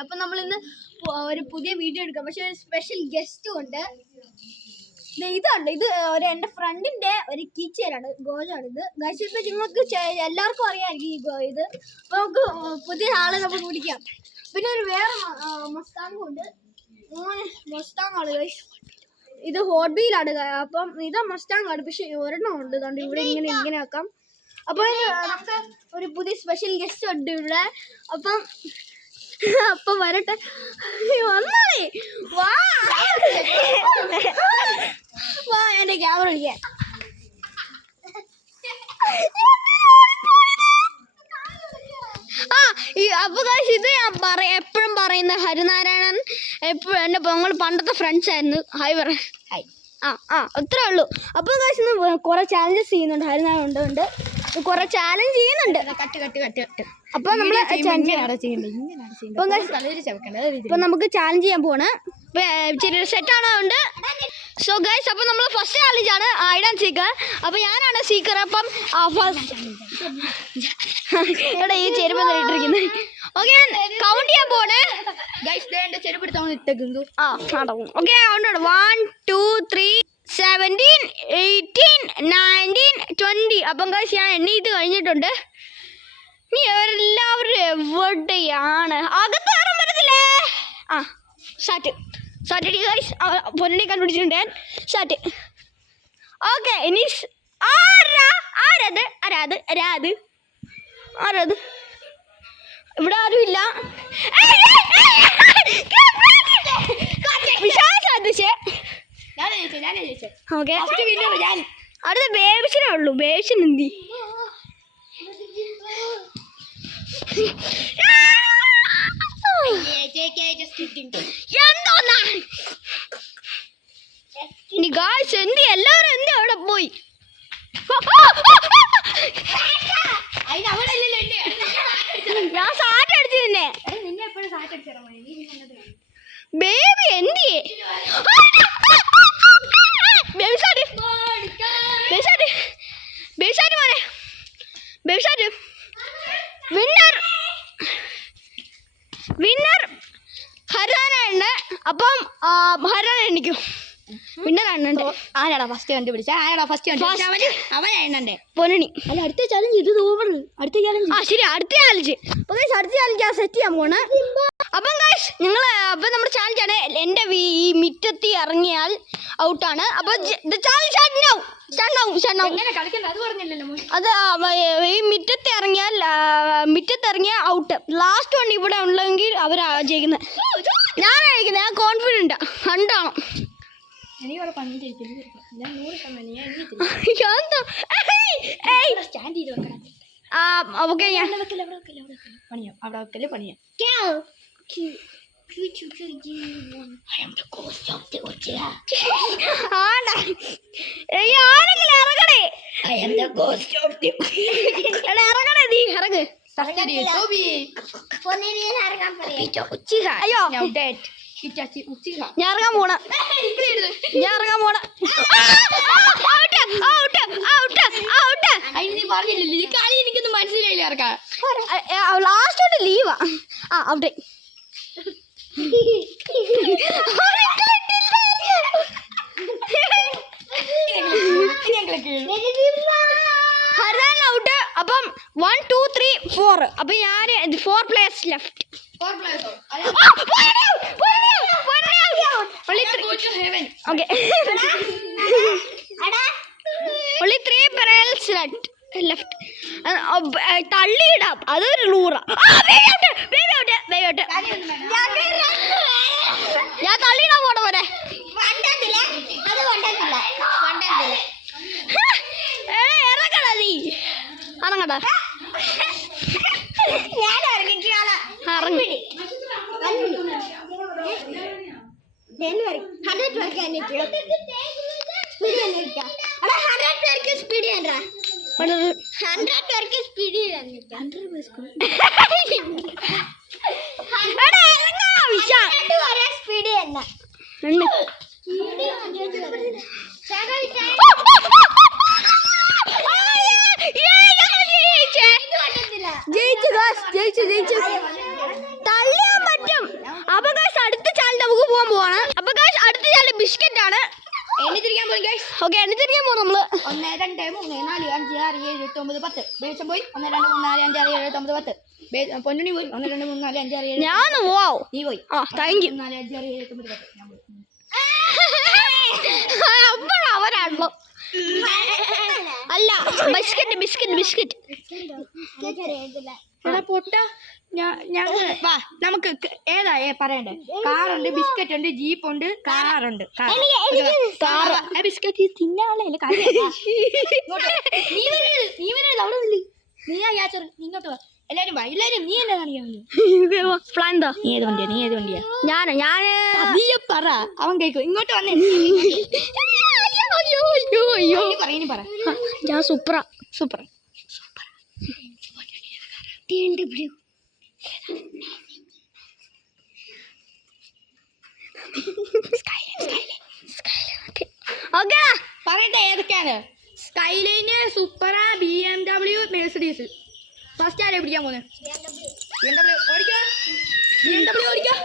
അപ്പൊ നമ്മളിന്ന് ഒരു പുതിയ വീഡിയോ എടുക്കാം. പക്ഷെ ഒരു സ്പെഷ്യൽ ഗസ്റ്റും ഉണ്ട്. ഇതുണ്ട്, ഇത് എന്റെ ഫ്രണ്ടിന്റെ ഒരു കീച്ചേരാണ്, ഗോജാണ് ഇത്. ഗൈസ് ഇപ്പൊ നിങ്ങൾക്ക് എല്ലാവർക്കും അറിയാമായിരിക്കും ഇത്. അപ്പൊ നമുക്ക് പുതിയ ആളെ നമുക്ക് വിളിക്കാം. പിന്നെ ഒരു വേറെ മസ്താങ്ങും ഉണ്ട്. മസ്താങ്ങാണ് ഗൈസ്. ഇത് ഹോട്ട് വീലാണ്. അപ്പം ഇത് മസ്താങ്ങാണ്, പക്ഷെ ഒരെണ്ണം ഉണ്ട്. അതുകൊണ്ട് ഇവിടെ ഇങ്ങനെ ആക്കാം. അപ്പൊ നമുക്ക് ഒരു പുതിയ സ്പെഷ്യൽ ഗസ്റ്റ് ഉണ്ട് ഇവിടെ. അപ്പം വരട്ടെ, വന്നോളേ, വാ എന്റെ ക്യാമറ വിളിക്കാൻ. അപ്പൊ ഇത് ഞാൻ എപ്പോഴും പറയുന്ന ഹരിനാരായണൻ, എപ്പോഴും എന്റെ ഞങ്ങൾ പണ്ടത്തെ ഫ്രണ്ട്സ് ആയിരുന്നു. ഹായ് പറ. ഹായ്. അത്രേ ഉള്ളൂ. അപ്പൊ ഇന്ന് കുറെ ചാലഞ്ചസ് ചെയ്യുന്നുണ്ട്. ഹരിനാരായണൻ ഉണ്ട്, കുറെ ചാലഞ്ച് ചെയ്യുന്നുണ്ട്. അപ്പൊ നമ്മള് ഇപ്പൊ നമുക്ക് ചാലഞ്ച് ചെയ്യാൻ പോവാണ്. ചെറിയൊരു സെറ്റാണ് ഉണ്ട്. സോ ഗൈസ്, അപ്പൊ നമ്മള് ഫസ്റ്റ് ചാലഞ്ച് ആണ് ഹൈഡ് ആൻഡ് സീക്കർ. അപ്പൊ ഞാനാണ് സീക്കർ. അപ്പം ഇവിടെ ഈ ചെരുപ്പ് ഇട്ടിരിക്കുന്നത്. ഓക്കെ, കൗണ്ട് ചെയ്യാൻ പോണേ. എന്റെ ചെരുപ്പ് എടുത്തു. ഓക്കെ, 1 2 3 17 18 19 20. അപ്പം ഗൈസ് ഞാൻ എണ്ണി ഇത് കഴിഞ്ഞിട്ടുണ്ട്. നീ എല്ലാവരും എവിടെയാണ്? അകത്ത് കയറാൻ പറ്റത്തില്ലേ? Start guys. പൊന്നണി കണ്ടുപിടിച്ചിട്ടുണ്ട് ഞാൻ. സ്റ്റാർട്ട്. ഓക്കെ, ഇനി ആരത്? ഇവിടെ ആരും ഇല്ല. അടുത്ത ബേബിസിനേ ഉള്ളൂ. ബേബിസിന് എന്തി? എല്ലാവരും എന്തി അവിടെ പോയി? ഞാൻ സാറ്റ് അടിച്ചു തന്നെ. ബേബി എന്തിയെ? വിന്നർ ഹരിനാരായണൻ. അപ്പം ഹരിനാരായണൻ എണ്ണിക്കും. വിന്നറാണ്. ആരാടാ ഫസ്റ്റ് കണ്ടുപിടിച്ച? അവനാണ് പൊന്നണി. അല്ല, അടുത്ത ചാലഞ്ച് ഇത് തോന്നുന്നു. അടുത്ത ചാലഞ്ച് ശരി, അടുത്ത ചാലഞ്ച് സെറ്റ് ചെയ്യാൻ പോണ്. അപ്പം ഗൈസ് അപ്പം നമ്മുടെ ചാലഞ്ചാണ് എൻ്റെ ഈ മിറ്റത്തി ഇറങ്ങിയാൽ ഔട്ടാണ്. അപ്പൊ അത് ഈ മിറ്റത്തിറങ്ങിയ ഔട്ട്. ലാസ്റ്റ് വൺ ഇവിടെ ഉള്ളെങ്കിൽ അവരാ ജയിക്കുന്നത്. ഞാനാ ജയിക്കുന്നത്. ഞാൻ കോൺഫിഡൻറ്റാ. കണ്ടാണോ? ഞാൻ ഇറങ്ങാൻ പോണ. എനിക്കൊന്നും മനസ്സിലായില്ല. ഇറക്കാം. ലാസ്റ്റ് ലീവാ. ഔട്ട്. ഹരിനാരായണൻ ഔട്ട്. അപ്പം 1 2 3 4. അപ്പൊ ഞാൻ 4 players ലെഫ്റ്റ്. ലെഫ്റ്റ് തള്ളിയിടാം. അതൊരു ലൂറ. ഞാൻ തള്ളിയിടാൻ പോണ പോലെ. ഇറങ്ങടാ നീ. ഇറങ്ങടാ. ജയിച്ചു. ബിസ്ക്കറ്റ് ആണ്. എണ്ണിത്തിരിക്കാൻ പോയി ഗൈസ്. ഓക്കെ എണ്ണിത്തിരിക്കാൻ പോകും നമ്മള്. 1 2 3 4 5 6 7 8 9 10. ബേസം പോയി 1 2 3 4 5 6 7 8 9 10. പൊന്നുണി പോയി 1 2 3 4 5 6 7. ഞാൻ പോവാം. നീ പോയി. ആ താങ്ക് യു. 4 5 6 7 8 9 10. ഞാൻ പോയി. അവരാണല്ലോ. അല്ല ബിസ്ക്കറ്റ് ബിസ്ക്കറ്റ് ബിസ്ക്കറ്റ്. എടാ പൊട്ട വാ നമുക്ക് ഏതാ പറയണ്ടേ? കാറുണ്ട്, ബിസ്ക്കറ്റ് ഉണ്ട്, ജീപ്പ് ഉണ്ട്, കാറുണ്ട്. ബിസ്ക്കറ്റ് തിന്നാളെ നീ വരരുത് അവിടെ നില്ല്. നീയാ യാച്ചർ ഇങ്ങോട്ട് വാ. എല്ലാരും വാ. എല്ലാരും നീ എന്നാ കാണിക്കാൻ പ്ലാൻ എന്താ? നീ ഏത് വണ്ടിയാ? ഞാന് പറ, അവൻ കേൾക്കും. ഇങ്ങോട്ട് വന്നേ. ഇനി പറ. ഞാൻ സൂപ്പറാ. സൂപ്പർ. ഓക്കെ പറയട്ടെ ഏതൊക്കെയാണ്? സ്കൈലൈന്, സൂപ്പറ, BMW, മെഴ്സിഡീസ്. ഫസ്റ്റ് ആരെ പിടിക്കാൻ പോകുന്നത്? BMW ഓടിക്കാം.